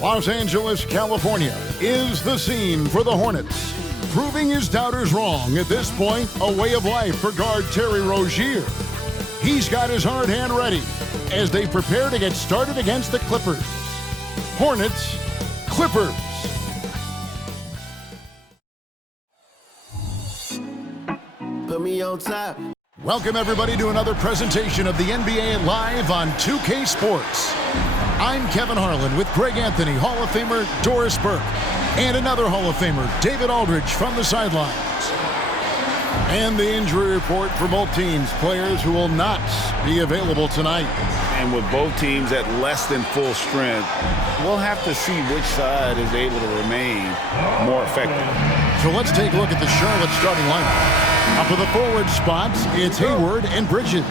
Los Angeles, California is the scene for the Hornets. Proving his doubters wrong at this point, a way of life for guard Terry Rozier. He's got his hard hand ready as they prepare to get started against the Clippers. Hornets, Clippers. Put me on top. Welcome everybody to another presentation of the NBA live on 2K Sports. I'm Kevin Harlan with Greg Anthony, Hall of Famer Doris Burke, and another Hall of Famer, David Aldridge, from the sidelines. And the injury report for both teams, players who will not be available tonight. And with both teams at less than full strength, we'll have to see which side is able to remain more effective. So let's take a look at the Charlotte starting lineup. Up to the forward spots, it's Hayward and Bridges.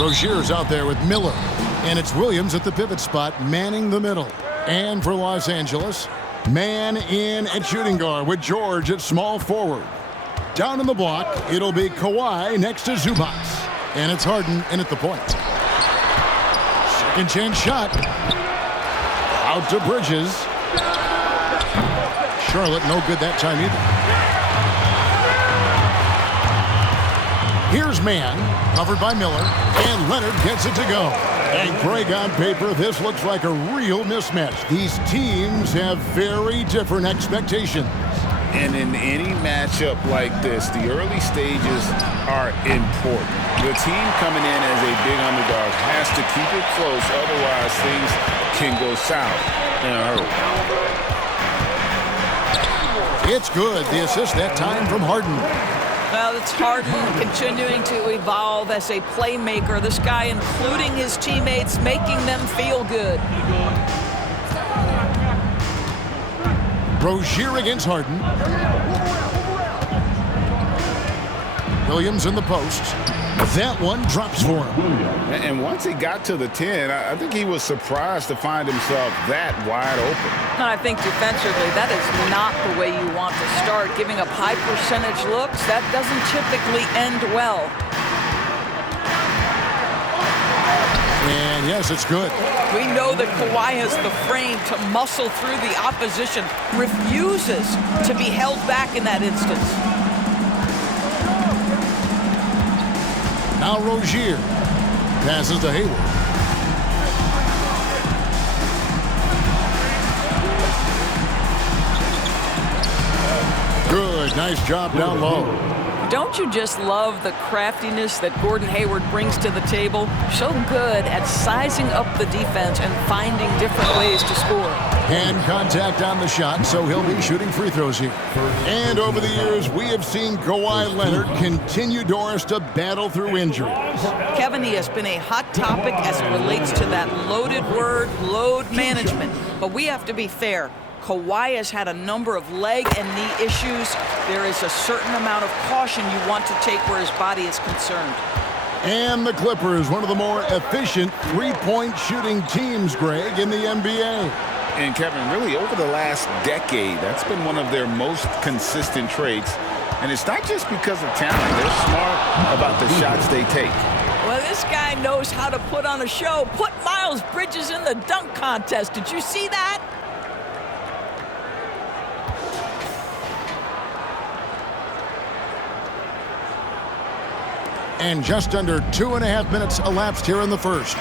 Rozier's out there with Miller. And it's Williams at the pivot spot, manning the middle. And for Los Angeles, man in at shooting guard with George at small forward. Down in the block, it'll be Kawhi next to Zubac. And it's Harden in at the point. Second chance shot. Out to Bridges. Charlotte no good that time either. Here's man, covered by Miller, and Leonard gets it to go. And Greg, on paper, this looks like a real mismatch. These teams have very different expectations. And in any matchup like this, the early stages are important. The team coming in as a big underdog has to keep it close, otherwise things can go south in a hurry. It's good. The assist that time from Harden. Well, it's Harden continuing to evolve as a playmaker. This guy, including his teammates, making them feel good. Rozier against Harden. Williams in the post. That one drops for him. And once he got to the 10, I think he was surprised to find himself that wide open. I think defensively, that is not the way you want to start. Giving up high percentage looks, that doesn't typically end well. And yes, it's good. We know that Kawhi has the frame to muscle through the opposition, refuses to be held back in that instance. Now Rozier passes to Hayward. Good, nice job down low. Don't you just love the craftiness that Gordon Hayward brings to the table? So good at sizing up the defense and finding different ways to score. Hand contact on the shot, so he'll be shooting free throws here. And over the years, we have seen Kawhi Leonard continue, Doris, to battle through injuries. Kevin, he has been a hot topic as it relates to that loaded word, load management. But we have to be fair. Kawhi has had a number of leg and knee issues. There is a certain amount of caution you want to take where his body is concerned. And the Clippers, one of the more efficient three-point shooting teams, Greg, in the NBA. And Kevin, really over the last decade, that's been one of their most consistent traits. And it's not just because of talent. They're smart about the shots they take. Well, this guy knows how to put on a show. Put Miles Bridges in the dunk contest. Did you see that? And just under 2.5 minutes elapsed here in the first.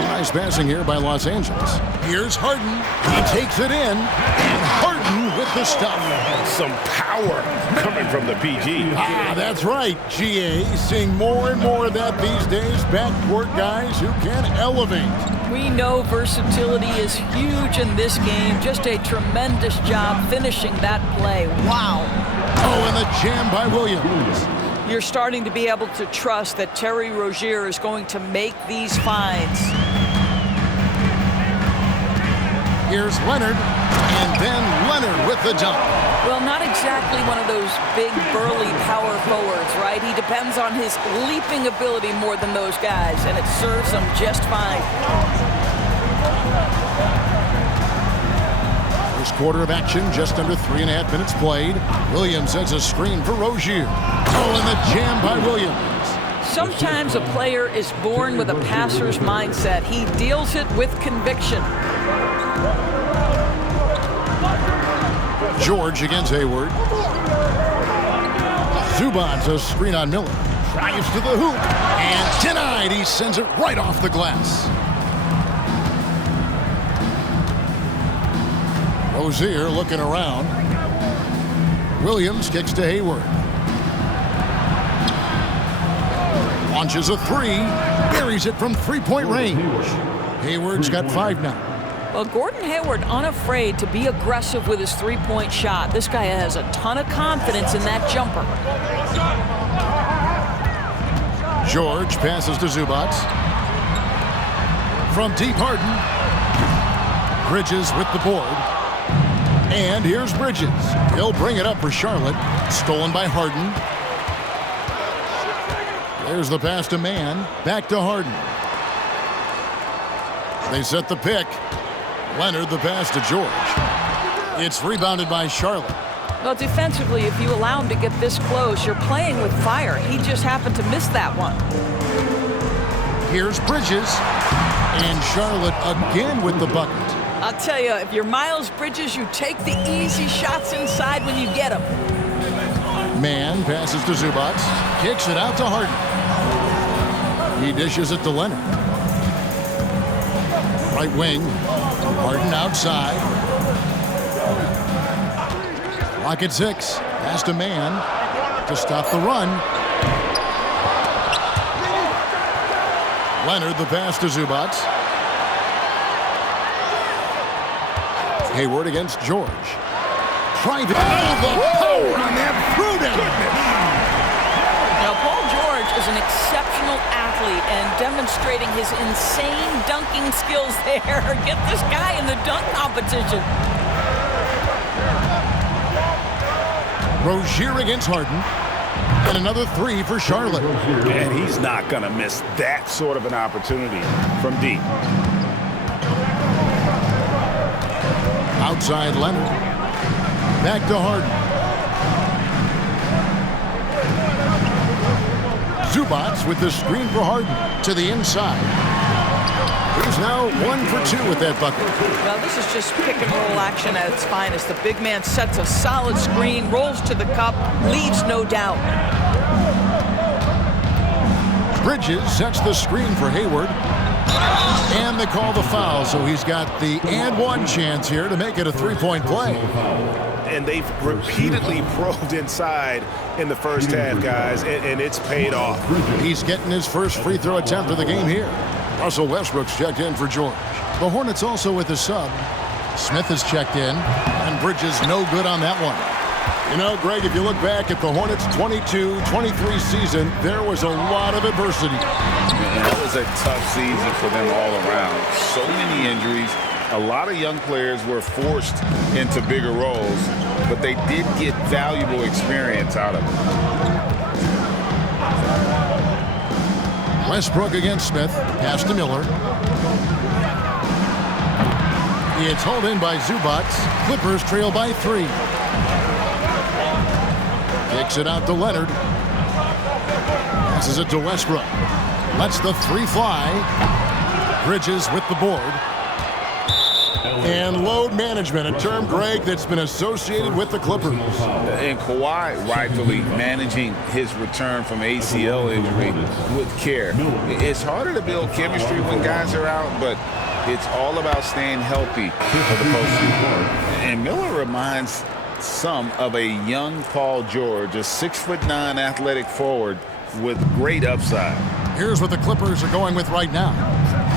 Nice passing here by Los Angeles. Here's Harden. He takes it in. And Harden with the stuff. Some power coming from the PG. Ah, that's right, GA. Seeing more and more of that these days. Backcourt guys who can elevate. We know versatility is huge in this game. Just a tremendous job finishing that play. Wow. Oh, and the jam by Williams. You're starting to be able to trust that Terry Rozier is going to make these finds. Here's Leonard, and then Leonard with the dunk. Well, not exactly one of those big, burly power forwards, right? He depends on his leaping ability more than those guys, and it serves him just fine. First quarter of action, just under 3.5 minutes played. Williams sets a screen for Rozier. Oh, and the jam by Williams. Sometimes a player is born with a passer's mindset. He deals it with conviction. George against Hayward. Zubats a screen on Miller. Drives to the hoop. And denied. He sends it right off the glass. Rozier looking around. Williams kicks to Hayward. Launches a three. Buries it from three-point range. Hayward's got 5 now. Well, Gordon Hayward unafraid to be aggressive with his three-point shot. This guy has a ton of confidence in that jumper. George passes to Zubats. From deep, Harden. Bridges with the board. And here's Bridges. He'll bring it up for Charlotte. Stolen by Harden. There's the pass to Mann. Back to Harden. They set the pick. Leonard the pass to George. It's rebounded by Charlotte. Well, defensively, if you allow him to get this close, you're playing with fire. He just happened to miss that one. Here's Bridges. And Charlotte again with the bucket. I'll tell you, if you're Miles Bridges, you take the easy shots inside when you get them. Mann passes to Zubats. Kicks it out to Harden. He dishes it to Leonard. Right wing. Harden outside. Clock at 6. Pass to Mann to stop the run. Leonard the pass to Zubats. Hayward against George. Private. Oh, the power on that prudent. Now, Paul George is an exceptional athlete and demonstrating his insane dunking skills there. Get this guy in the dunk competition. Rozier against Harden. And another 3 for Charlotte. And he's not going to miss that sort of an opportunity from deep. Outside Leonard. Back to Harden. Zubats with the screen for Harden to the inside. He's now 1 for 2 with that bucket. Well, this is just pick and roll action at its finest. The big man sets a solid screen, rolls to the cup, leaves no doubt. Bridges sets the screen for Hayward. And they call the foul, so he's got the and one chance here to make it a 3-point play. And they've repeatedly probed inside in the first half, guys, and it's paid off. He's getting his first free throw attempt of the game here. Russell Westbrook's checked in for George. The Hornets also with a sub. Smith has checked in, and Bridges no good on that one. You know, Greg, if you look back at the Hornets' 22-23 season, there was a lot of adversity. That was a tough season for them all around. So many injuries. A lot of young players were forced into bigger roles, but they did get valuable experience out of it. Westbrook against Smith. Pass to Miller. It's hauled in by Zubats. Clippers trail by 3. Kicks it out to Leonard. Passes it to Westbrook. Lets the 3 fly. Bridges with the board. And load management, a term, Greg, that's been associated with the Clippers. And Kawhi rightfully managing his return from ACL injury with care. It's harder to build chemistry when guys are out, but it's all about staying healthy for the postseason. And Miller reminds some of a young Paul George, a 6'9" athletic forward with great upside. Here's what the Clippers are going with right now.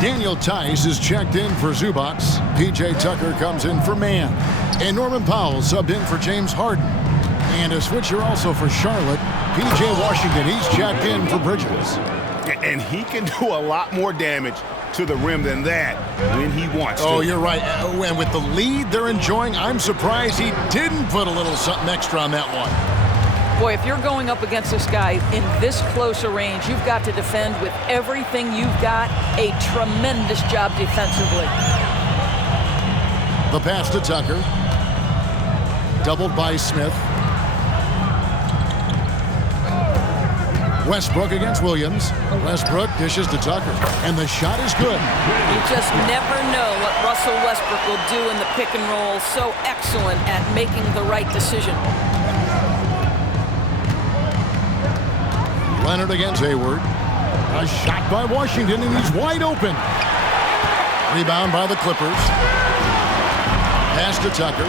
Daniel Tice is checked in for Zubats. P.J. Tucker comes in for Mann. And Norman Powell subbed in for James Harden. And a switcher also for Charlotte. P.J. Washington, he's checked in for Bridges. And he can do a lot more damage to the rim than that when he wants to. Oh, you're right. And with the lead they're enjoying, I'm surprised he didn't put a little something extra on that one. Boy, if you're going up against this guy in this close a range, you've got to defend with everything you've got. A tremendous job defensively. The pass to Tucker. Doubled by Smith. Westbrook against Williams. Westbrook dishes to Tucker, and the shot is good. You just never know what Russell Westbrook will do in the pick and roll. So excellent at making the right decision. Leonard against Hayward. A shot by Washington, and he's wide open. Rebound by the Clippers. Pass to Tucker.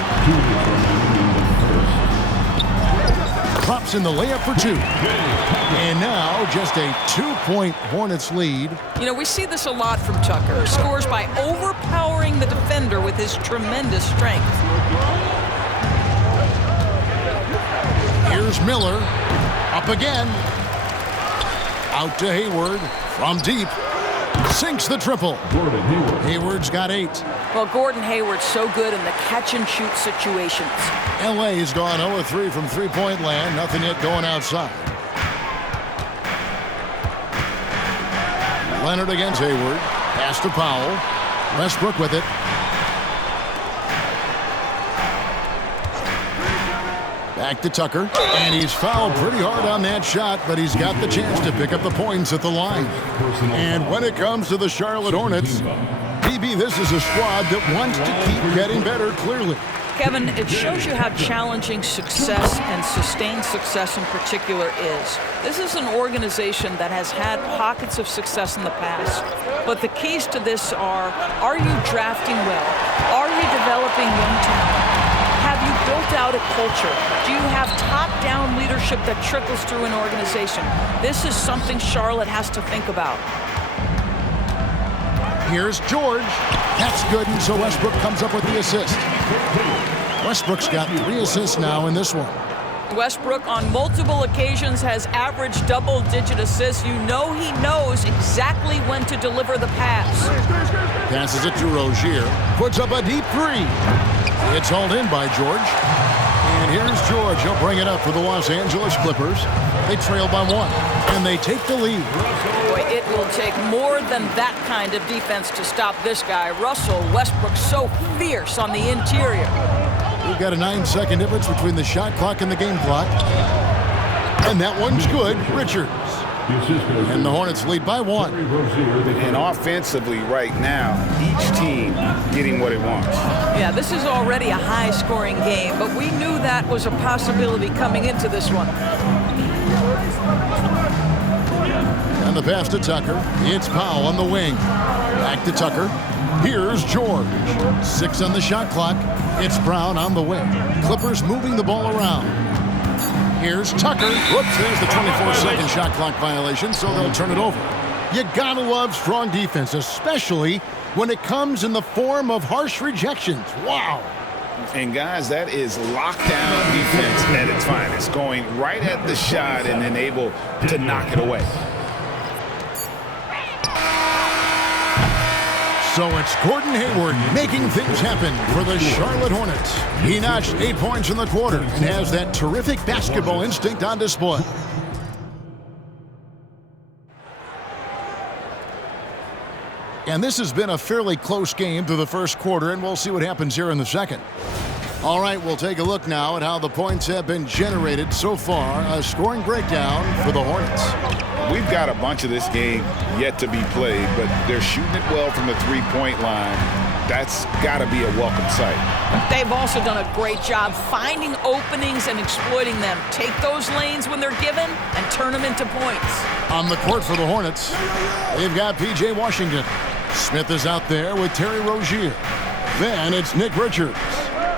Drops in the layup for two. And now just a 2-point Hornets lead. You know, we see this a lot from Tucker. He scores by overpowering the defender with his tremendous strength. Here's Miller. Up again. Out to Hayward. From deep. Sinks the triple. Hayward's got 8. Well, Gordon Hayward's so good in the catch-and-shoot situations. LA's gone 0-3 from three-point land. Nothing yet going outside. Leonard against Hayward. Pass to Powell. Westbrook with it. Back to Tucker. And he's fouled pretty hard on that shot, but he's got the chance to pick up the points at the line. And when it comes to the Charlotte Hornets, BB, this is a squad that wants to keep getting better, clearly. Kevin, it shows you how challenging success and sustained success in particular is. This is an organization that has had pockets of success in the past. But the keys to this are you drafting well? Are you developing young talent? Have you built out a culture? Do you have top-down leadership that trickles through an organization? This is something Charlotte has to think about. Here's George. That's good, and so Westbrook comes up with the assist. Westbrook's got 3 assists now in this one. Westbrook on multiple occasions has averaged double-digit assists. You know he knows exactly when to deliver the pass. Passes it to Rozier. Puts up a deep 3. It's hauled in by George. And here's George. He'll bring it up for the Los Angeles Clippers. They trail by 1, and they take the lead. Boy, it will take more than that kind of defense to stop this guy. Russell Westbrook so fierce on the interior. We've got a 9-second difference between the shot clock and the game clock. And that one's good. Richards. And the Hornets lead by 1. And offensively right now, each team getting what it wants. Yeah, this is already a high-scoring game, but we knew that was a possibility coming into this one. And the pass to Tucker. It's Powell on the wing. Back to Tucker. Here's George. 6 on the shot clock. It's Brown on the wing. Clippers moving the ball around. Here's Tucker. Whoops, there's the 24-second shot clock violation, so they'll turn it over. You gotta love strong defense, especially when it comes in the form of harsh rejections. Wow. And guys, that is lockdown defense at its finest, going right at the shot and then able to knock it away. So it's Gordon Hayward making things happen for the Charlotte Hornets. He notched 8 points in the quarter and has that terrific basketball instinct on display. And this has been a fairly close game through the first quarter, and we'll see what happens here in the second. All right, we'll take a look now at how the points have been generated so far. A scoring breakdown for the Hornets. We've got a bunch of this game yet to be played, but they're shooting it well from the three-point line. That's got to be a welcome sight. They've also done a great job finding openings and exploiting them. Take those lanes when they're given and turn them into points. On the court for the Hornets, they've got P.J. Washington. Smith is out there with Terry Rozier. Then it's Nick Richards.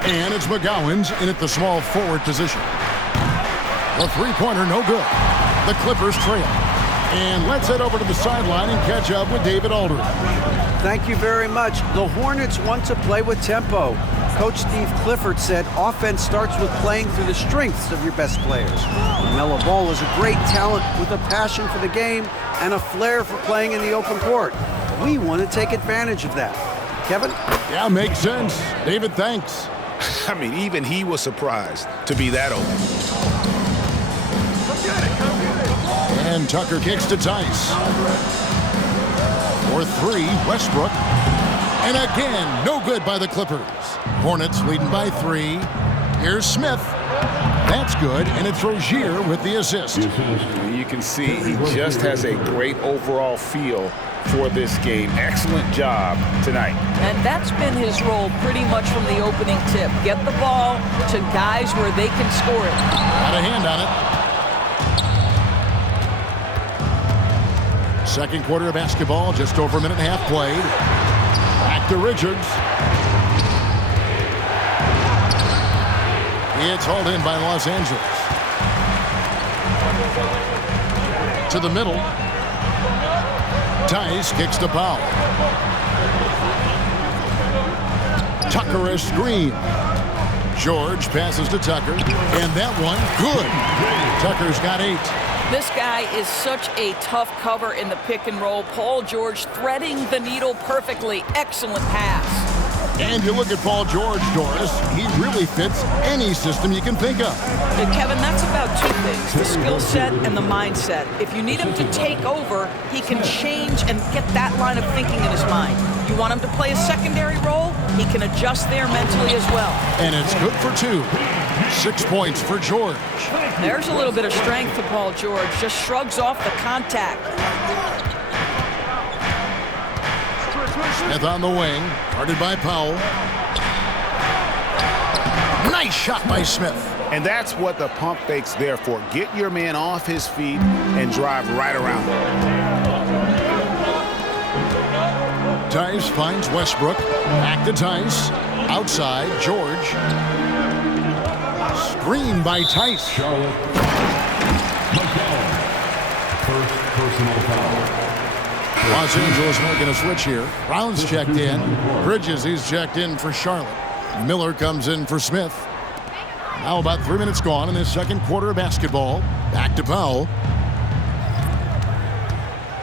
And it's McGowan's in at the small forward position. The three-pointer no good. The Clippers trail. And let's head over to the sideline and catch up with David Aldridge. Thank you very much. The Hornets want to play with tempo. Coach Steve Clifford said offense starts with playing through the strengths of your best players. LaMelo Ball is a great talent with a passion for the game and a flair for playing in the open court. We want to take advantage of that. Kevin? Yeah, makes sense. David, thanks. I mean, even he was surprised to be that open. And Tucker kicks to Tice. For 3, Westbrook. And again, no good by the Clippers. Hornets leading by 3. Here's Smith. That's good, and it's Rozier with the assist. You can see he just has a great overall feel for this game. Excellent job tonight. And that's been his role pretty much from the opening tip. Get the ball to guys where they can score it. Got a hand on it. Second quarter of basketball, just over a minute and a half played. Back to Richards. It's hauled in by Los Angeles. To the middle. Tice kicks to Powell. Tucker a screen. George passes to Tucker. And that one, good. Tucker's got 8. This guy is such a tough cover in the pick and roll. Paul George threading the needle perfectly. Excellent pass. And you look at Paul George, Doris, he really fits any system you can think of. And Kevin, that's about 2 things, the skill set and the mindset. If you need him to take over, he can change and get that line of thinking in his mind. You want him to play a secondary role, he can adjust there mentally as well. And it's good for 2. 6 points for George. There's a little bit of strength to Paul George, just shrugs off the contact. Smith on the wing, guarded by Powell. Nice shot by Smith. And that's what the pump fake's there for. Get your man off his feet and drive right around him. Tice finds Westbrook. Back to Tice. Outside, George. Screen by Tice. First personal foul. Los Angeles making a switch here. Brown's checked in. Bridges, he's checked in for Charlotte. Miller comes in for Smith. Now about 3 minutes gone in this second quarter of basketball. Back to Powell.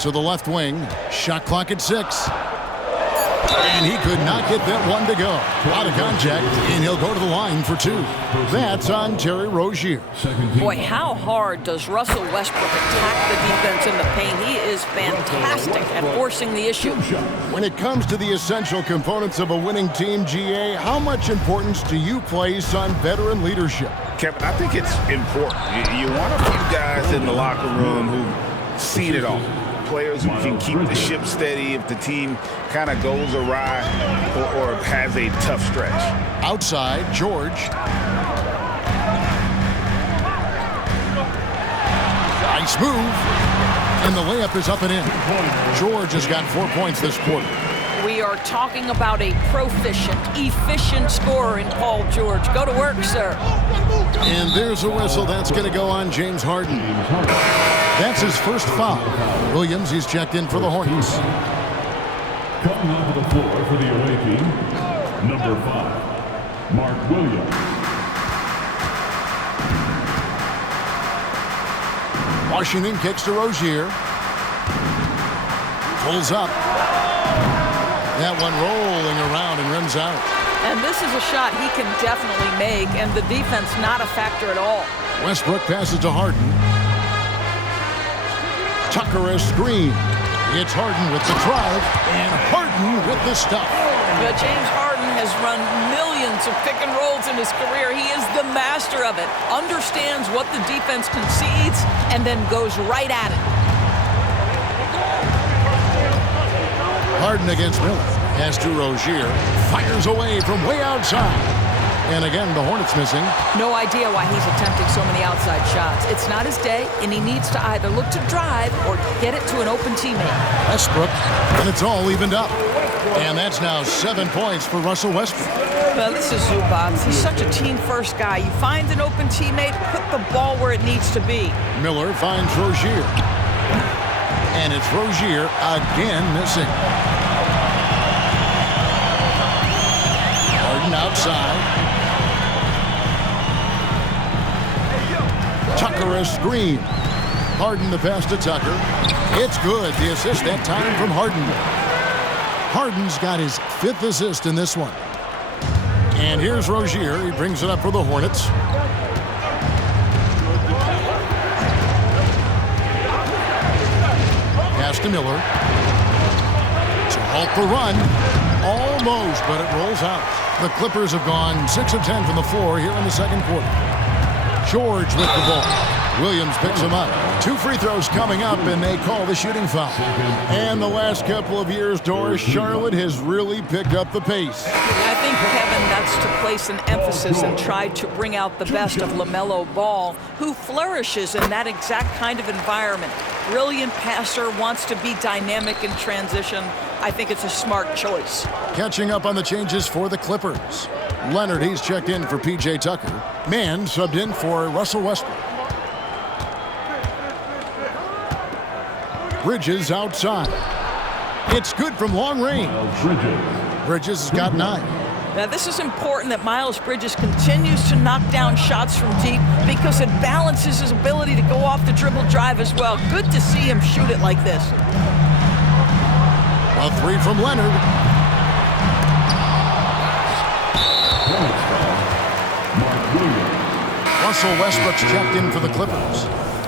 To the left wing. Shot clock at 6. And he could not get that one to go. Out of contact, and he'll go to the line for 2. That's on Terry Rozier. Boy, how hard does Russell Westbrook attack the defense in the paint? He is fantastic at forcing the issue. When it comes to the essential components of a winning team, GA, how much importance do you place on veteran leadership? Kevin, I think it's important. You want a few guys in the locker room who've seen it all. Players who can keep the ship steady if the team kind of goes awry or has a tough stretch. Outside, George. Nice move. And the layup is up and in. George has got 4 points this quarter. We are talking about a proficient, efficient scorer in Paul George. Go to work, sir. And there's a whistle. That's going to go on James Harden. That's his first foul. Williams, he's checked in for the Hornets. Coming onto the floor for the away team, number 5, Mark Williams. Washington kicks to Rozier. Pulls up. That one rolling around and rims out. And this is a shot he can definitely make, and the defense not a factor at all. Westbrook passes to Harden. Tucker a screen. It's Harden with the drive, and Harden with the stuff. But James Harden has run millions of pick and rolls in his career. He is the master of it. Understands what the defense concedes, and then goes right at it. Harden against Miller. Pass to Rozier. Fires away from way outside. And again, the Hornets missing. No idea why he's attempting so many outside shots. It's not his day, and he needs to either look to drive or get it to an open teammate. Westbrook, and it's all evened up. And that's now 7 points for Russell Westbrook. Well, this is Zubac. He's such a team-first guy. You find an open teammate, put the ball where it needs to be. Miller finds Rozier. And it's Rozier again missing. Harden outside. Tucker a screen. Harden the pass to Tucker. It's good. The assist that time from Harden. Harden's got his 5th assist in this one. And here's Rozier. He brings it up for the Hornets. Pass to Miller. To halt the run. Almost, but it rolls out. The Clippers have gone 6 of 10 from the floor here in the second quarter. George with the ball. Williams picks him up. 2 free throws coming up, and they call the shooting foul. And the last couple of years, Doris, Charlotte has really picked up the pace. I think, Kevin, that's to place an emphasis and try to bring out the best of LaMelo Ball, who flourishes in that exact kind of environment. Brilliant passer, wants to be dynamic in transition. I think it's a smart choice. Catching up on the changes for the Clippers. Leonard, he's checked in for P.J. Tucker. Mann subbed in for Russell Westbrook. Bridges outside. It's good from long range. Bridges has got 9. Now, this is important that Miles Bridges continues to knock down shots from deep because it balances his ability to go off the dribble drive as well. Good to see him shoot it like this. A 3 from Leonard. Russell Westbrook's checked in for the Clippers.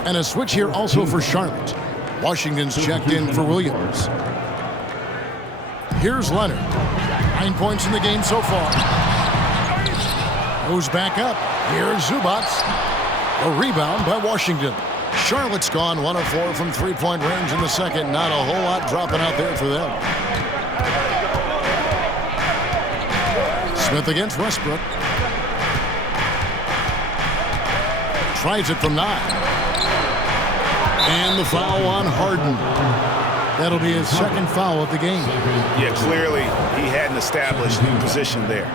And a switch here also for Charlotte. Washington's checked in for Williams. Here's Leonard. 9 points in the game so far. Goes back up. Here's Zubac. A rebound by Washington. Charlotte's gone 1 of 4 from three-point range in the second. Not a whole lot dropping out there for them. Smith against Westbrook. Tries it from 9. And the foul on Harden. That'll be his second foul of the game. Yeah, clearly he hadn't established new position there.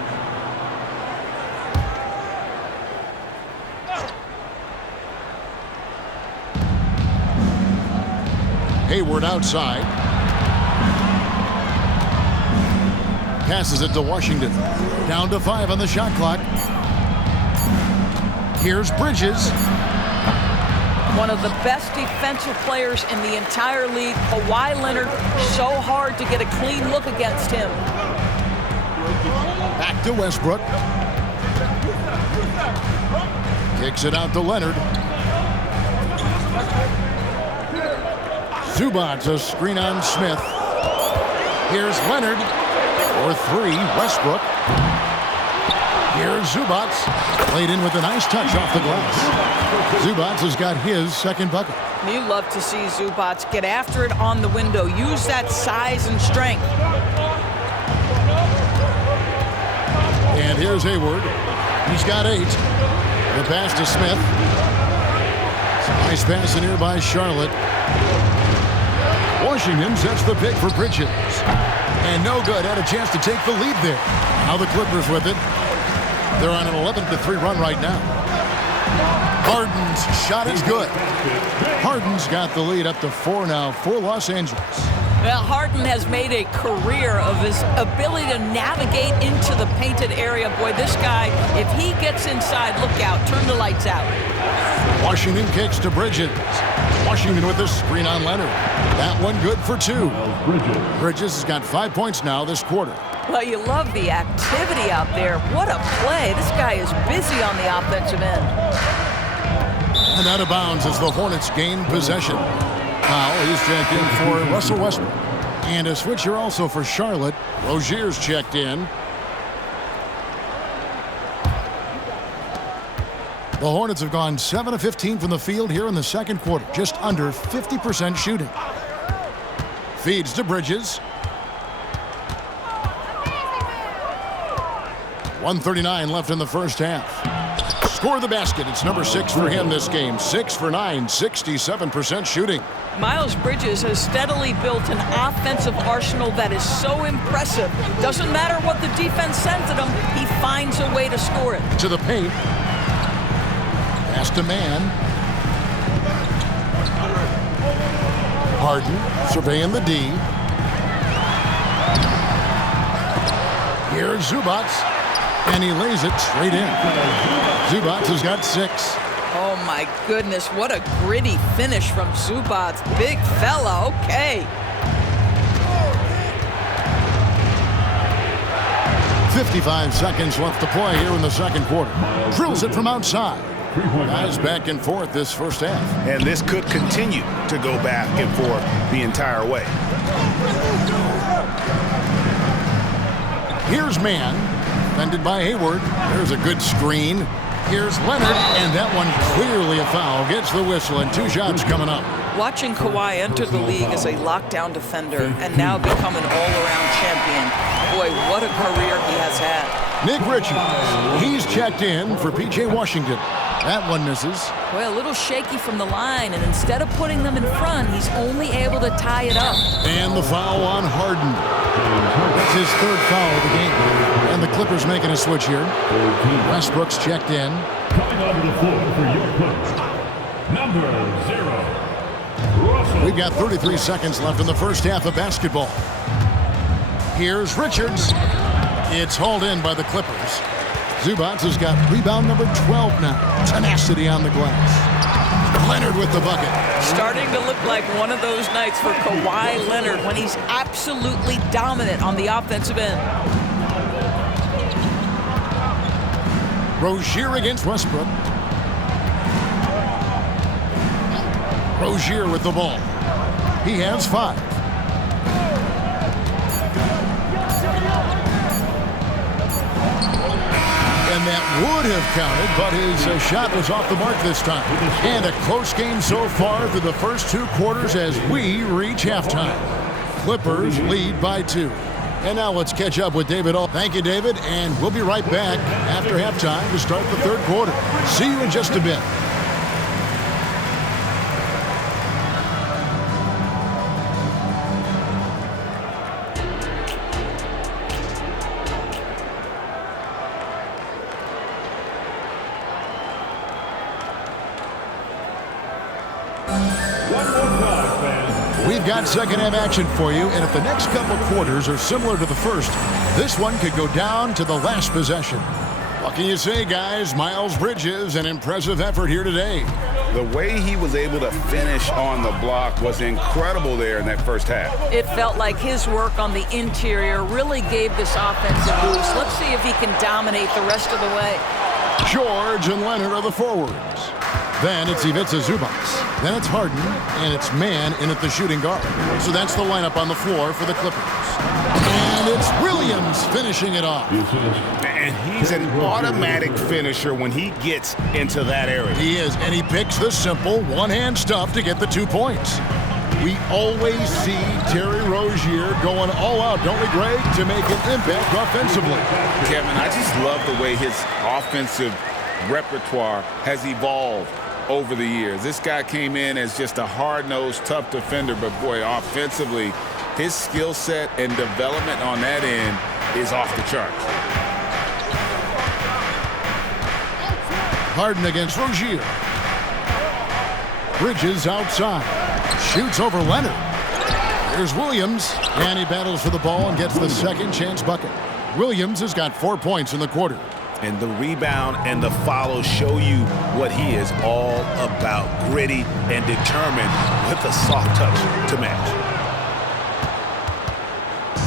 Hayward outside. Passes it to Washington. Down to 5 on the shot clock. Here's Bridges. One of the best defensive players in the entire league. Kawhi Leonard, so hard to get a clean look against him. Back to Westbrook. Kicks it out to Leonard. Zubac, a screen on Smith. Here's Leonard for 3. Westbrook. Here's Zubac. Played in with a nice touch off the glass. Zubac has got his second bucket. You love to see Zubac get after it on the window. Use that size and strength. And here's Hayward. He's got 8. The pass to Smith. Nice pass in here by Charlotte. Washington sets the pick for Bridges. And no good. Had a chance to take the lead there. Now the Clippers with it. They're on an 11-3 run right now. Harden's shot is good. Harden's got the lead up to 4 now for Los Angeles. Well, Harden has made a career of his ability to navigate into the painted area. Boy, this guy, if he gets inside, look out, turn the lights out. Washington kicks to Bridges. Washington with the screen on Leonard. That one good for 2. Bridges has got 5 points now this quarter. Well, you love the activity out there. What a play. This guy is busy on the offensive end. And out of bounds as the Hornets gain possession. Now he's checked in for Russell Westbrook. And a switcher also for Charlotte. Rozier's checked in. The Hornets have gone 7 of 15 from the field here in the second quarter. Just under 50% shooting. Feeds to Bridges. 1:39 left in the first half. Score the basket. It's number 6 for him this game. 6 for 9, 67% shooting. Miles Bridges has steadily built an offensive arsenal that is so impressive. Doesn't matter what the defense sends at him, he finds a way to score it. To the paint. Pass to Mann. Harden surveying the D. Here's Zubac. And he lays it straight in. Zubac has got 6. Oh, my goodness. What a gritty finish from Zubac. Big fella. Okay. 55 seconds left to play here in the second quarter. Drills it from outside. Guys back and forth this first half. And this could continue to go back and forth the entire way. Here's Mann. Defended by Hayward. There's a good screen. Here's Leonard, and that one clearly a foul. Gets the whistle, and 2 shots coming up. Watching Kawhi enter the league as a lockdown defender and now become an all-around champion. Boy, what a career he has had. Nick Richards, he's checked in for P.J. Washington. That one misses. Well, a little shaky from the line, and instead of putting them in front, he's only able to tie it up. And the foul on Harden. That's his 3rd foul of the game. And the Clippers making a switch here. Westbrook's checked in. Coming onto the floor for your Clippers, number 0, Russell. We've got 33 seconds left in the first half of basketball. Here's Richards. It's hauled in by the Clippers. Zubac has got rebound number 12 now. Tenacity on the glass. Leonard with the bucket. Starting to look like one of those nights for Kawhi Leonard when he's absolutely dominant on the offensive end. Rozier against Westbrook. Rozier with the ball. He has 5. And that would have counted, but his shot was off the mark this time. And a close game so far through the first 2 quarters as we reach halftime. Clippers lead by 2. And now let's catch up with David. Thank you, David, and we'll be right back after halftime to start the 3rd quarter. See you in just a bit. We've got second half action for you, and if the next couple quarters are similar to the first, this one could go down to the last possession. What can you say, guys? Miles Bridges, an impressive effort here today. The way he was able to finish on the block was incredible there in that first half. It felt like his work on the interior really gave this offense a boost. Let's see if he can dominate the rest of the way. George and Leonard are the forwards. Then it's Ivica Zubac. Then it's Harden, and it's Mann in at the shooting guard. So that's the lineup on the floor for the Clippers. And it's Williams finishing it off. And he's an automatic finisher when he gets into that area. He is, and he picks the simple one-hand stuff to get the 2 points. We always see Terry Rozier going all out, don't we, Greg, to make an impact offensively. Kevin, I just love the way his offensive repertoire has evolved over the years. This guy came in as just a hard-nosed, tough defender, but boy, offensively, his skill set and development on that end is off the charts. Harden against Rozier. Bridges outside. Shoots over Leonard. Here's Williams, and he battles for the ball and gets the second chance bucket. Williams has got 4 points in the quarter. And the rebound and the follow show you what he is all about. Gritty and determined with a soft touch to match.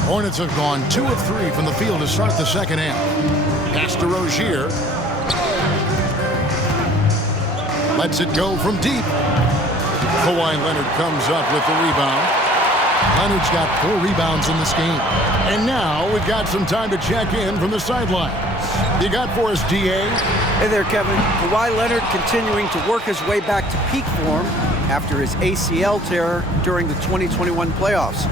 Hornets have gone 2 of 3 from the field to start the second half. Pass to Rozier. Lets it go from deep. Kawhi Leonard comes up with the rebound. Leonard's got 4 rebounds in this game. And now we've got some time to check in from the sidelines. You got for us, D.A.? Hey there, Kevin. Kawhi Leonard continuing to work his way back to peak form after his ACL tear during the 2021 playoffs.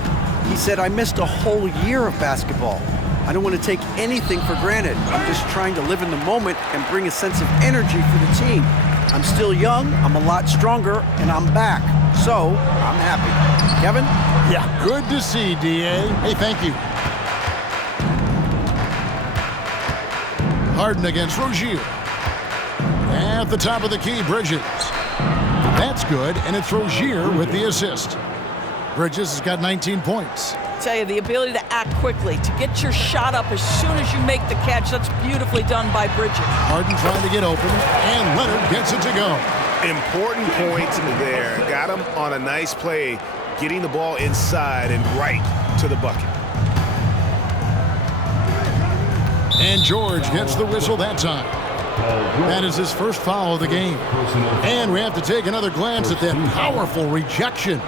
He said, "I missed a whole year of basketball. I don't want to take anything for granted. I'm just trying to live in the moment and bring a sense of energy for the team. I'm still young, I'm a lot stronger, and I'm back. So, I'm happy." Kevin? Yeah, good to see, D.A. Hey, thank you. Harden against Rozier. At the top of the key, Bridges. That's good, and it's Rozier with the assist. Bridges has got 19 points. Tell you, the ability to act quickly, to get your shot up as soon as you make the catch, that's beautifully done by Bridges. Harden trying to get open, and Leonard gets it to go. Important points there. Got him on a nice play, getting the ball inside and right to the bucket. And George gets the whistle that time. That is his first foul of the game. And we have to take another glance at that powerful rejection.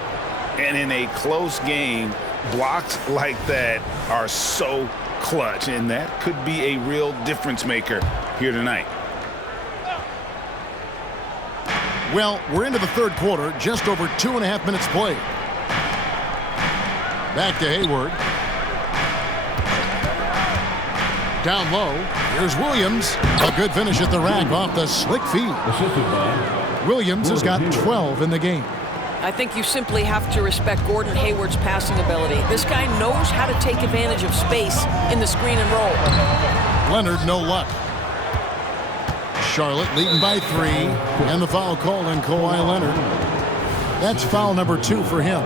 And in a close game, blocks like that are so clutch, and that could be a real difference maker here tonight. Well, we're into the third quarter, just over 2.5 minutes played. Back to Hayward. Down low, here's Williams. A good finish at the rack off the slick feed. Williams has got 12 in the game. I think you simply have to respect Gordon Hayward's passing ability. This guy knows how to take advantage of space in the screen and roll. Leonard, no luck. Charlotte leading by 3, and the foul called on Kawhi Leonard. That's foul number 2 for him.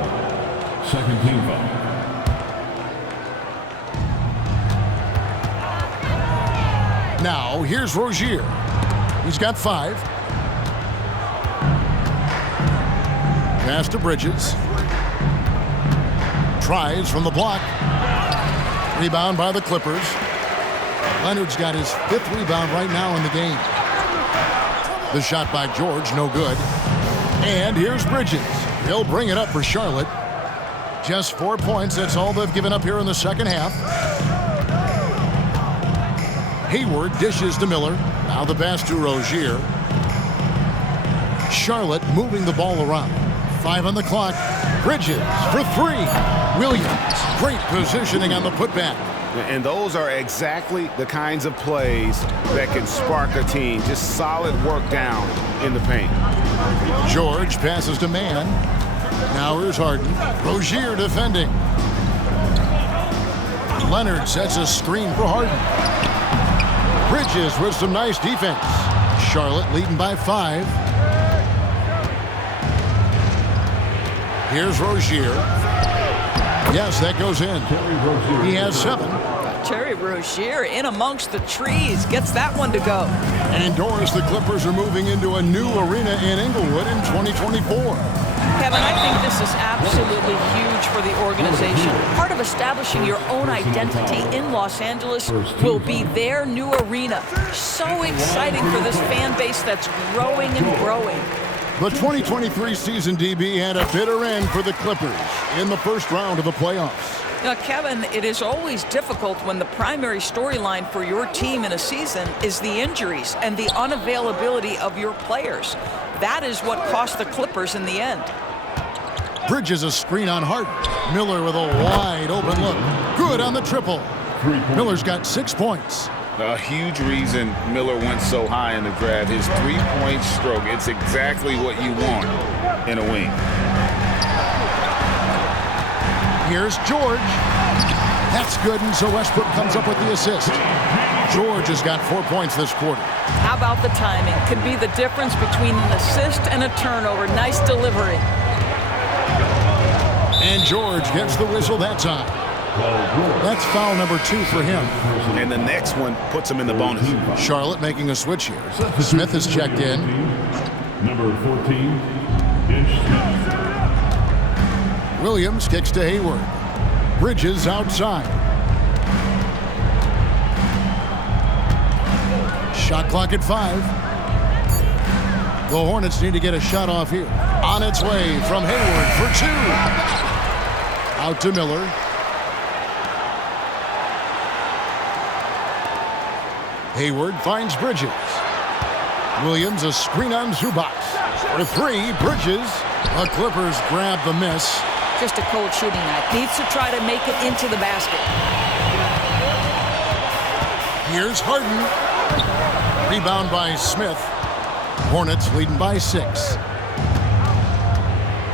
Second team foul. Now, here's Rozier. He's got 5. Pass to Bridges. Tries from the block. Rebound by the Clippers. Leonard's got his 5th rebound right now in the game. The shot by George, no good. And here's Bridges. He'll bring it up for Charlotte. Just 4 points, that's all they've given up here in the second half. Hayward dishes to Miller. Now the pass to Rozier. Charlotte moving the ball around. 5 on the clock. Bridges for 3. Williams, great positioning on the putback. And those are exactly the kinds of plays that can spark a team. Just solid work down in the paint. George passes to Mann. Now here's Harden. Rozier defending. Leonard sets a screen for Harden. Bridges with some nice defense. Charlotte leading by 5. Here's Rozier. Yes, that goes in. He has 7. Terry Rozier in amongst the trees gets that one to go. And indoors, the Clippers are moving into a new arena in Inglewood in 2024. Kevin, I think this is absolutely huge for the organization. Part of establishing your own identity in Los Angeles will be their new arena. So exciting for this fan base that's growing and growing. The 2023 season, DB, had a bitter end for the Clippers in the first round of the playoffs. Now, Kevin, it is always difficult when the primary storyline for your team in a season is the injuries and the unavailability of your players. That is what cost the Clippers in the end. Bridges a screen on Harden. Miller with a wide open look. Good on the triple. Miller's got 6 points. A huge reason Miller went so high in the grab. His 3-point stroke. It's exactly what you want in a wing. Here's George. That's good, and so Westbrook comes up with the assist. George has got 4 points this quarter. How about the timing? Could be the difference between an assist and a turnover. Nice delivery. And George gets the whistle that time. That's foul number 2 for him. And the next one puts him in the bonus. Charlotte making a switch here. Smith is checked in. Number 14, Smith. Williams kicks to Hayward. Bridges outside. Shot clock at 5. The Hornets need to get a shot off here. On its way from Hayward for 2. Out to Miller. Hayward finds Bridges. Williams a screen on Zubac. For 3, Bridges. The Clippers grab the miss. Just a cold shooting night. Needs to try to make it into the basket. Here's Harden. Rebound by Smith. Hornets leading by 6.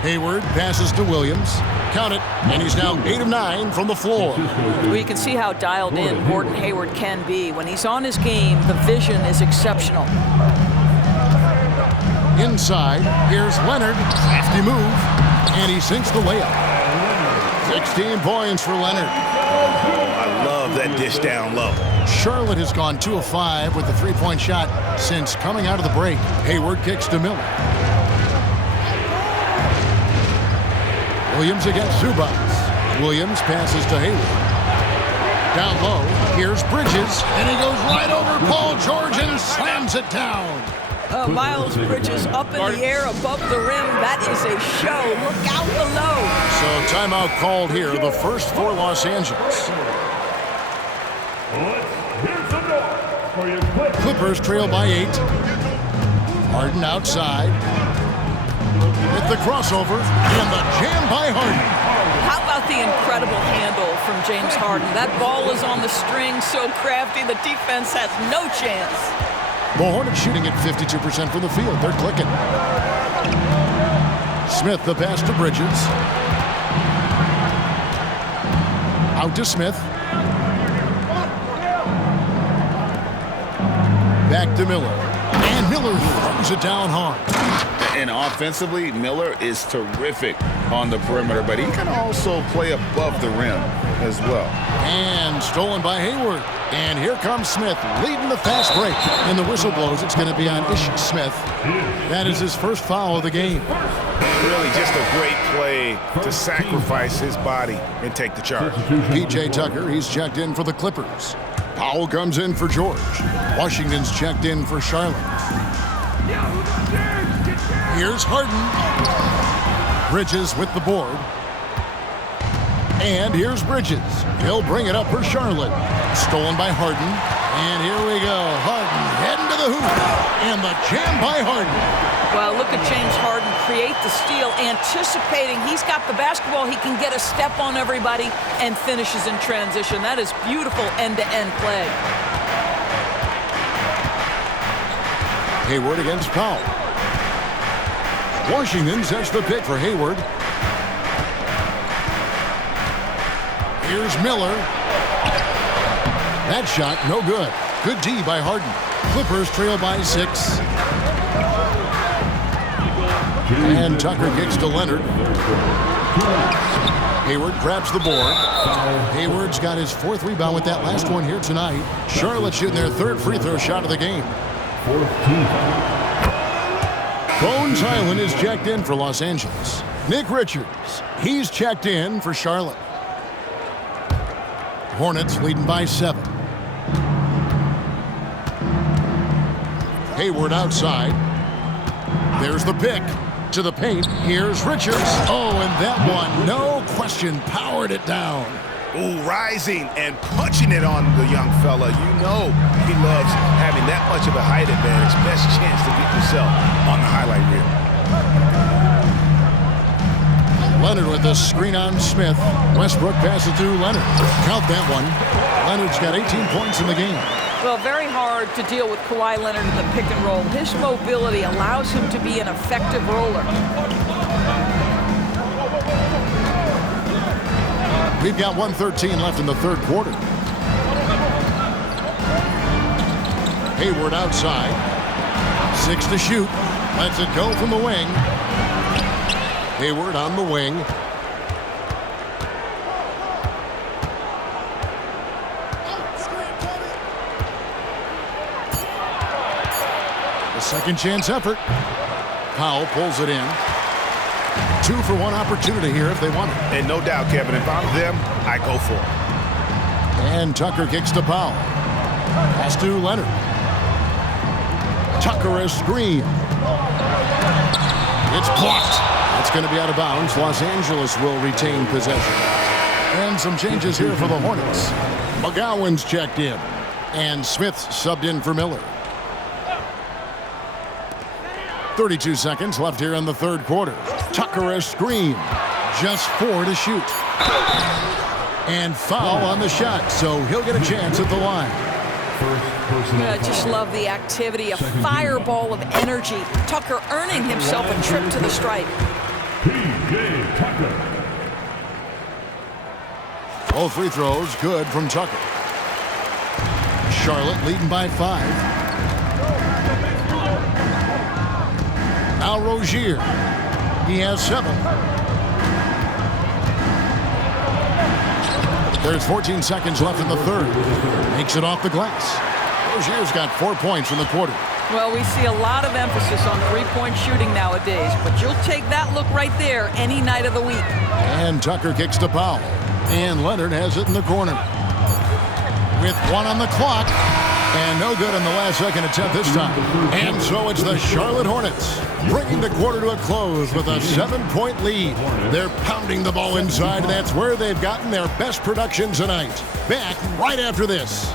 Hayward passes to Williams. Count it, and he's now 8 of 9 from the floor. Well, you can see how dialed in Gordon Hayward can be. When he's on his game, the vision is exceptional. Inside, here's Leonard. Crafty move, and he sinks the layup. 16 points for Leonard. I love that dish down low. Charlotte has gone 2 of 5 with the 3-point shot since coming out of the break. Hayward kicks to Miller. Williams against Zubac. Williams passes to Hayward. Down low, here's Bridges, and he goes right over Paul George and slams it down. Miles Bridges up in the air above the rim. That is a show. Look out below. So timeout called here, the first for Los Angeles. Clippers trail by 8. Harden outside. with the crossover and the jam by Harden. How about the incredible handle from James Harden? That ball is on the string, so crafty, the defense has no chance. The Hornets shooting at 52% from the field. They're clicking. Smith, the pass to Bridges. Out to Smith. Back to Miller. And Miller throws it down hard. And offensively, Miller is terrific on the perimeter, but he can also play above the rim as well. And stolen by Hayward. And here comes Smith leading the fast break. And the whistle blows. It's going to be on Ish Smith. That is his first foul of the game. Really just a great play to sacrifice his body and take the charge. P.J. Tucker, he's checked in for the Clippers. Powell comes in for George. Washington's checked in for Charlotte. Here's Harden. Bridges with the board. And here's Bridges. He'll bring it up for Charlotte. Stolen by Harden. And here we go. Harden heading to the hoop. And the jam by Harden. Well, look at James Harden create the steal, anticipating he's got the basketball. He can get a step on everybody and finishes in transition. That is beautiful end-to-end play. Hayward against Powell. Washington sets the pick for Hayward. Here's Miller. That shot, no good. Good D by Harden. Clippers trail by 6. And Tucker kicks to Leonard. Hayward grabs the board. Hayward's got his 4th rebound with that last one here tonight. Charlotte shooting their 3rd free throw shot of the game. Bones Highland is checked in for Los Angeles. Nick Richards, he's checked in for Charlotte. Hornets leading by 7. Hayward outside. There's the pick to the paint. Here's Richards. Oh, and that one, no question, powered it down. Ooh, rising and punching it on the young fella. You know he loves having that much of a height advantage. Best chance to get yourself on the highlight reel. Leonard with the screen on Smith. Westbrook passes to Leonard. Count that one. Leonard's got 18 points in the game. Well, very hard to deal with Kawhi Leonard in the pick and roll. His mobility allows him to be an effective roller. We've got 1:13 left in the 3rd quarter. Hayward outside. 6 to shoot. Lets it go from the wing. Hayward on the wing. The second chance effort. Powell pulls it in. 2 for 1 opportunity here if they want it. And no doubt, Kevin, if I'm them, I go for it. And Tucker kicks to Powell. Pass to Leonard. Tucker a screen. It's blocked. It's going to be out of bounds. Los Angeles will retain possession. And some changes here for the Hornets. McGowan's checked in. And Smith's subbed in for Miller. 32 seconds left here in the 3rd quarter. Tucker a screen. Just 4 to shoot. And foul on the shot, so he'll get a chance at the line. I just love the activity, a fireball of energy. Tucker earning himself a trip to the stripe. P.J. Tucker. All free throws good from Tucker. Charlotte leading by 5. Now Rozier. He has 7. There's 14 seconds left in the 3rd. Makes it off the glass. Rozier's got 4 points in the quarter. Well, we see a lot of emphasis on three-point shooting nowadays, but you'll take that look right there any night of the week. And Tucker kicks to Powell. And Leonard has it in the corner. With 1 on the clock. And no good in the last second attempt this time. And so it's the Charlotte Hornets bringing the quarter to a close with a 7-point lead. They're pounding the ball inside, and that's where they've gotten their best production tonight. Back right after this.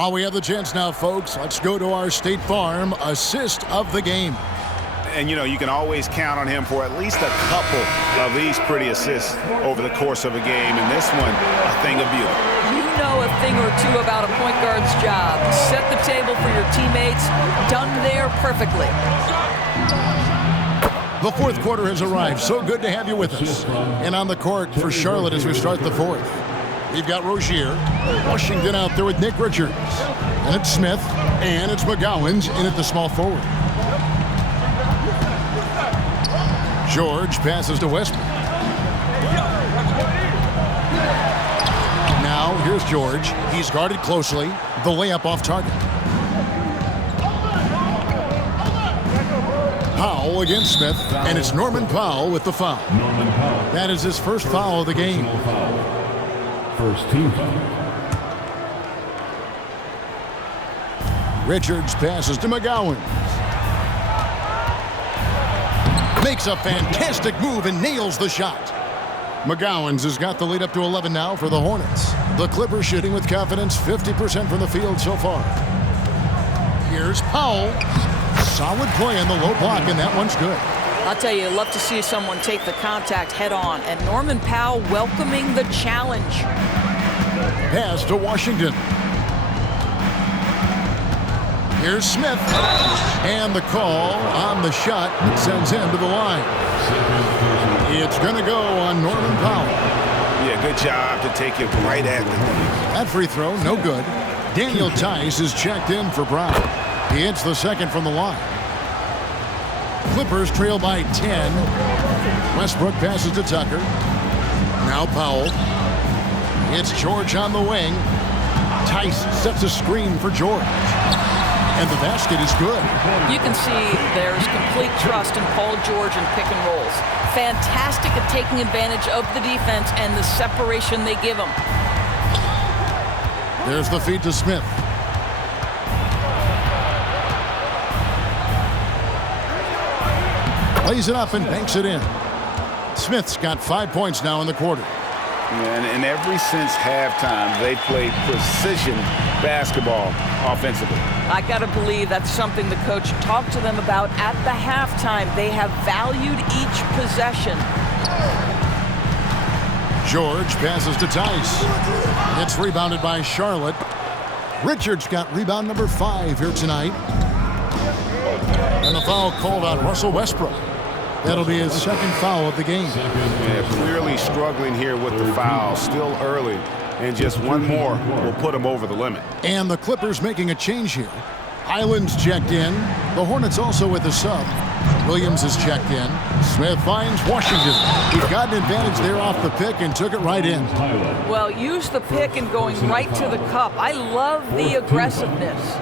While we have the chance now, folks, let's go to our State Farm assist of the game. And, you know, you can always count on him for at least a couple of these pretty assists over the course of a game. And this one, a thing of beauty. You know a thing or two about a point guard's job. Set the table for your teammates. Done there perfectly. The fourth quarter has arrived. So good to have you with us. And on the court for Charlotte as we start the fourth, we've got Rozier, Washington out there with Nick Richards. And it's Smith, and it's McGowan's in at the small forward. George passes to Westbrook. Now, here's George. He's guarded closely. The layup off target. Powell against Smith, and it's Norman Powell with the foul. That is his first foul of the game. First team foul. Richards passes to McGowan. Makes a fantastic move and nails the shot. McGowan's has got the lead up to 11 now for the Hornets. The Clippers shooting with confidence, 50% from the field so far. Here's Powell. Solid play in the low block, and that one's good. I'll tell you, love to see someone take the contact head on, and Norman Powell welcoming the challenge. Pass to Washington. Here's Smith. And the call on the shot that sends him to the line. It's going to go on Norman Powell. Yeah, good job to take it right at the knee. That free throw, no good. Daniel Tice is checked in for Brown. He hits the second from the line. Clippers trail by 10. Westbrook passes to Tucker. Now Powell. It's George on the wing. Tice sets a screen for George. And the basket is good. You can see there's complete trust in Paul George in pick and rolls. Fantastic at taking advantage of the defense and the separation they give him. There's the feed to Smith. Lays it up and banks it in. Smith's got 5 points now in the quarter. And ever since halftime, they played precision basketball offensively. I got to believe that's something the coach talked to them about at the halftime. They have valued each possession. George passes to Tice. It's rebounded by Charlotte. Richards got rebound number 5 here tonight. And the foul called on Russell Westbrook. That'll be his second foul of the game. Yeah, clearly struggling here with the foul. Still early. And just one more will put him over the limit. And the Clippers making a change here. Highland's checked in. The Hornets also with a sub. Williams is checked in. Smith finds Washington. He got an advantage there off the pick and took it right in. Well, use the pick and going right to the cup. I love the aggressiveness.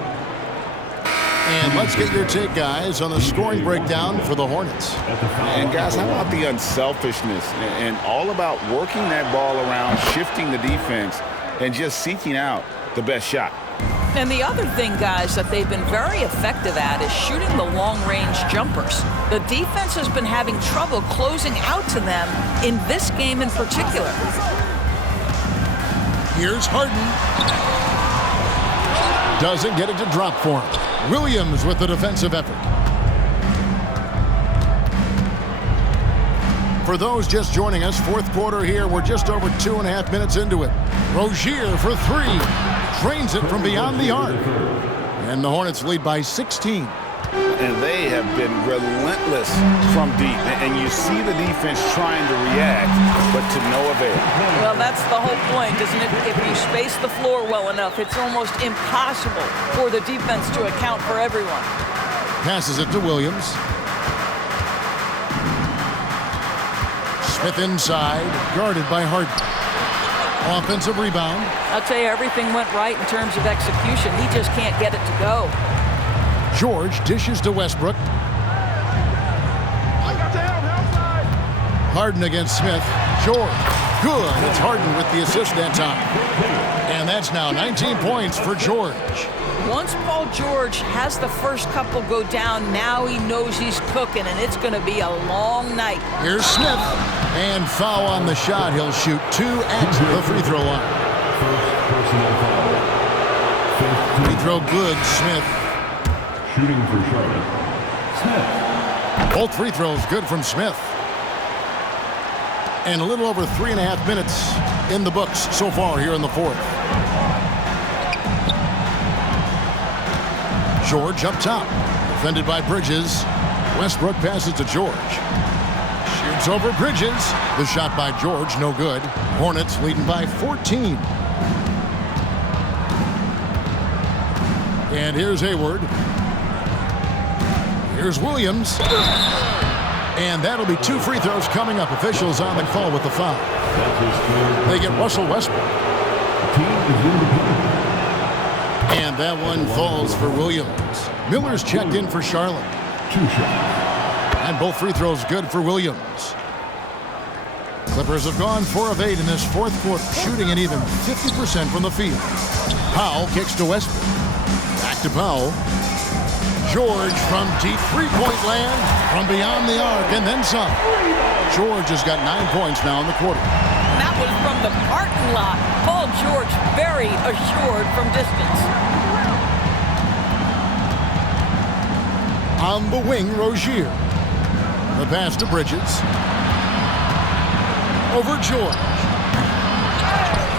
And let's get your take, guys, on the scoring breakdown for the Hornets. And, guys, how about the unselfishness and all about working that ball around, shifting the defense, and just seeking out the best shot. And the other thing, guys, that they've been very effective at is shooting the long-range jumpers. The defense has been having trouble closing out to them in this game in particular. Here's Harden. Doesn't get it to drop for him. Williams with the defensive effort. For those just joining us, fourth quarter here. We're just over 2.5 minutes into it. Rozier for 3. Drains it from beyond the arc. And the Hornets lead by 16. And they have been relentless from deep. And you see the defense trying to react, but to no avail. Well, that's the whole point, isn't it? If you space the floor well enough, it's almost impossible for the defense to account for everyone. Passes it to Williams. Smith inside, guarded by Harden. Offensive rebound. I'll tell you, everything went right in terms of execution. He just can't get it to go. George dishes to Westbrook. Harden against Smith. George. Good. It's Harden with the assist that time. And that's now 19 points for George. Once Paul George has the first couple go down, now he knows he's cooking, and it's going to be a long night. Here's Smith. And foul on the shot. He'll shoot 2 at the free throw line. First personal foul. throw good, Smith. Shooting for Charlotte, Smith. Both free throws good from Smith. And a little over 3.5 minutes in the books so far here in the fourth. George up top. Defended by Bridges. Westbrook passes to George. Shoots over Bridges. The shot by George, no good. Hornets leading by 14. And here's Hayward. Here's Williams. And that'll be 2 free throws coming up. Officials on the call with the foul. They get Russell Westbrook. And that one falls for Williams. Miller's checked in for Charlotte. 2 shots. And both free throws good for Williams. Clippers have gone 4 of 8 in this fourth quarter, shooting an even 50% from the field. Powell kicks to Westbrook. Back to Powell. George from deep three-point land, from beyond the arc, and then some. George has got 9 points now in the quarter. And that was from the parking lot. Paul George very assured from distance. On the wing, Rozier. The pass to Bridges. Over George.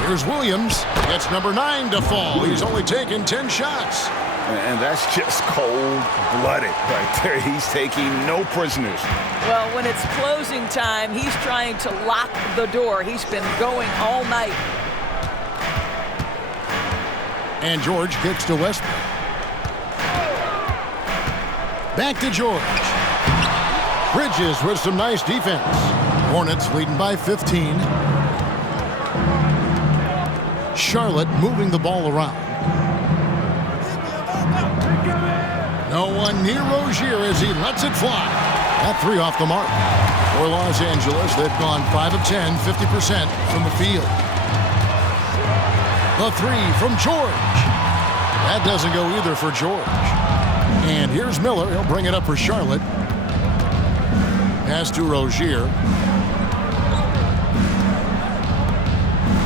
Here's Williams. Gets number 9 to fall. He's only taken 10 shots. And that's just cold-blooded right there. He's taking no prisoners. Well, when it's closing time, he's trying to lock the door. He's been going all night. And George kicks to Westbrook. Back to George. Bridges with some nice defense. Hornets leading by 15. Charlotte moving the ball around. No one near Rozier as he lets it fly. That 3 off the mark. For Los Angeles, they've gone 5 of 10, 50% from the field. The 3 from George. That doesn't go either for George. And here's Miller. He'll bring it up for Charlotte. Pass to Rozier.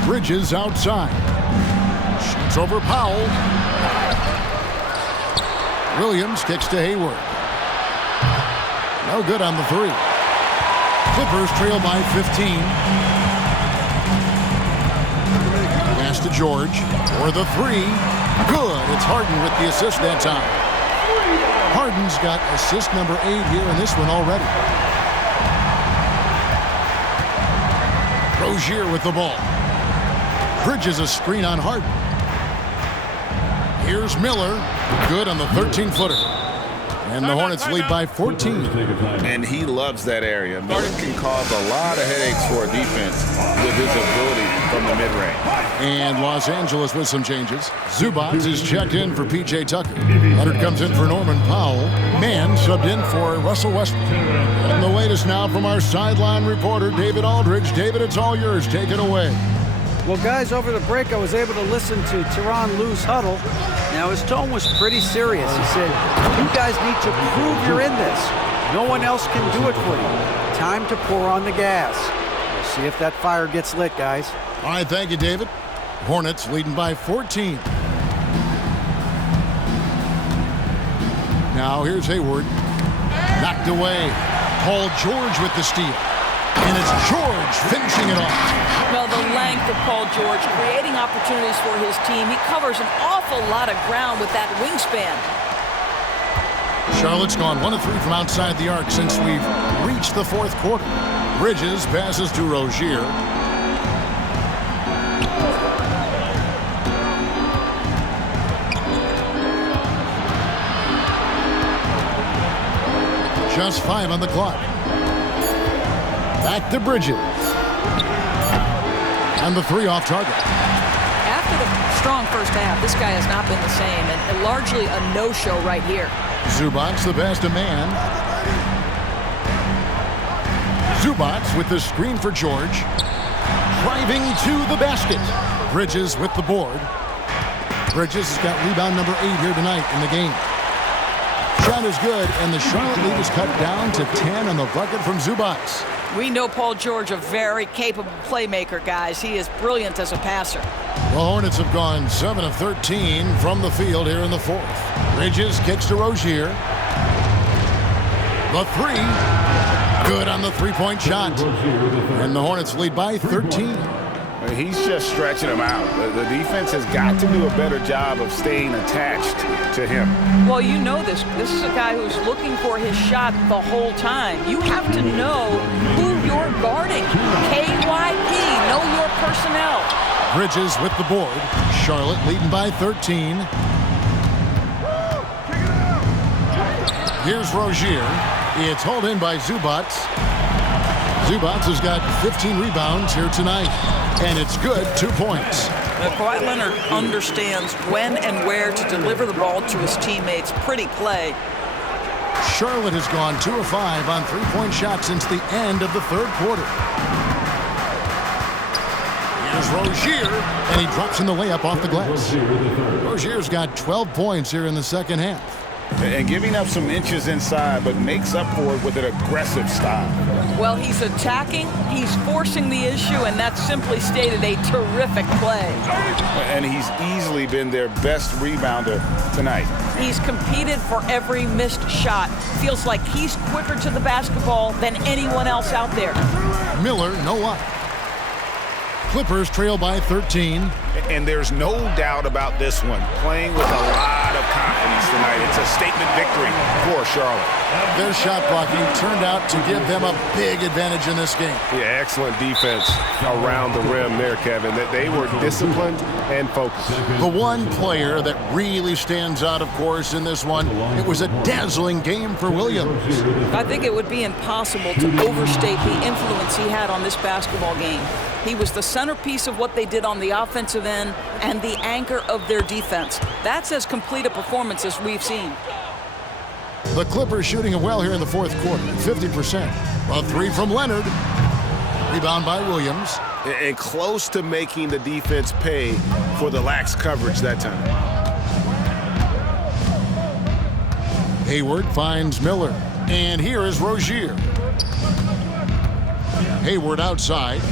Bridges outside. Shoots over Powell. Williams kicks to Hayward. No good on the 3. Clippers trail by 15. Pass to George for the 3. Good. It's Harden with the assist that time. Harden's got assist number 8 here in this one already. Rozier with the ball. Bridges a screen on Harden. Here's Miller. Good on the 13-footer. And the Hornets lead by 14. And he loves that area. Miller can cause a lot of headaches for a defense with his ability from the mid-range. And Los Angeles with some changes. Zubac is checked in for P.J. Tucker. Leonard comes in for Norman Powell. Mann subbed in for Russell Westbrook. And the latest now from our sideline reporter, David Aldridge. David, it's all yours. Take it away. Well, guys, over the break, I was able to listen to Tyronn Lue's huddle. Now, his tone was pretty serious. He said, you guys need to prove you're in this. No one else can do it for you. Time to pour on the gas. We'll see if that fire gets lit, guys. All right, thank you, David. Hornets leading by 14. Now, here's Hayward. Knocked away. Paul George with the steal. And it's George finishing it off. Well, the length of Paul George, creating opportunities for his team. He covers an awful lot of ground with that wingspan. Charlotte's gone 1 of 3 from outside the arc since we've reached the fourth quarter. Bridges passes to Rozier. Just 5 on the clock. Back to Bridges. And the 3 off target. After the strong first half, this guy has not been the same, and largely a no-show right here. Zubac the pass to Mann. Zubac with the screen for George. Driving to the basket. Bridges with the board. Bridges has got rebound number 8 here tonight in the game. Shot is good, and the Charlotte lead is cut down to 10 on the bucket from Zubac. We know Paul George, a very capable playmaker, guys. He is brilliant as a passer. The Hornets have gone 7 of 13 from the field here in the fourth. Bridges kicks to Rozier. The three. Good on the three-point shot. And the Hornets lead by 13. He's just stretching them out. The defense has got to do a better job of staying attached to him. Well, you know this. This is a guy who's looking for his shot the whole time. You have to know who you're guarding. KYP, know your personnel. Bridges with the board. Charlotte leading by 13. Here's Rozier. It's hauled in by Zubats. Zubats has got 15 rebounds here tonight. And it's good, 2 points. Kawhi Leonard understands when and where to deliver the ball to his teammates. Pretty play. Charlotte has gone 2 of 5 on three-point shots since the end of the third quarter. Here's Rozier, and he drops in the layup off the glass. Rozier's got 12 points here in the second half. And giving up some inches inside, but makes up for it with an aggressive style. Well, he's attacking, he's forcing the issue, and that's simply stated a terrific play. And he's easily been their best rebounder tonight. He's competed for every missed shot. Feels like he's quicker to the basketball than anyone else out there. Miller, no luck. Clippers trail by 13. And there's no doubt about this one. Playing with a lot of confidence tonight. It's a statement victory for Charlotte. Their shot blocking turned out to give them a big advantage in this game. Yeah, excellent defense around the rim there, Kevin. They were disciplined and focused. The one player that really stands out, of course, in this one, it was a dazzling game for Williams. I think it would be impossible to overstate the influence he had on this basketball game. He was the centerpiece of what they did on the offensive end and the anchor of their defense. That's as complete a performance as we've seen. The Clippers shooting it well here in the fourth quarter, 50%. A three from Leonard. Rebound by Williams. And close to making the defense pay for the lax coverage that time. Hayward finds Miller. And here is Rozier. Hayward outside.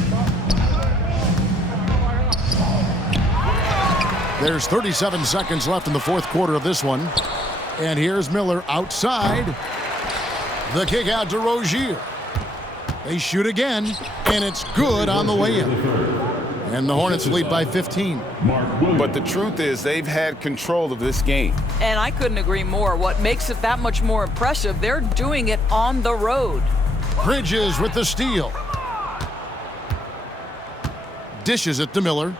There's 37 seconds left in the fourth quarter of this one. And here's Miller outside. The kick out to Rozier. They shoot again, and it's good on the way in. And the Hornets lead by 15. But the truth is they've had control of this game. And I couldn't agree more. What makes it that much more impressive, they're doing it on the road. Bridges with the steal. Dishes it to Miller.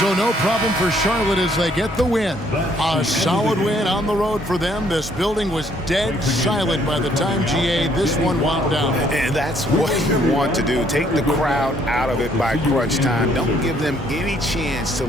So no problem for Charlotte as they get the win. A solid win on the road for them. This building was dead silent by the time, GA, this one wound down. And that's what you want to do. Take the crowd out of it by crunch time. Don't give them any chance to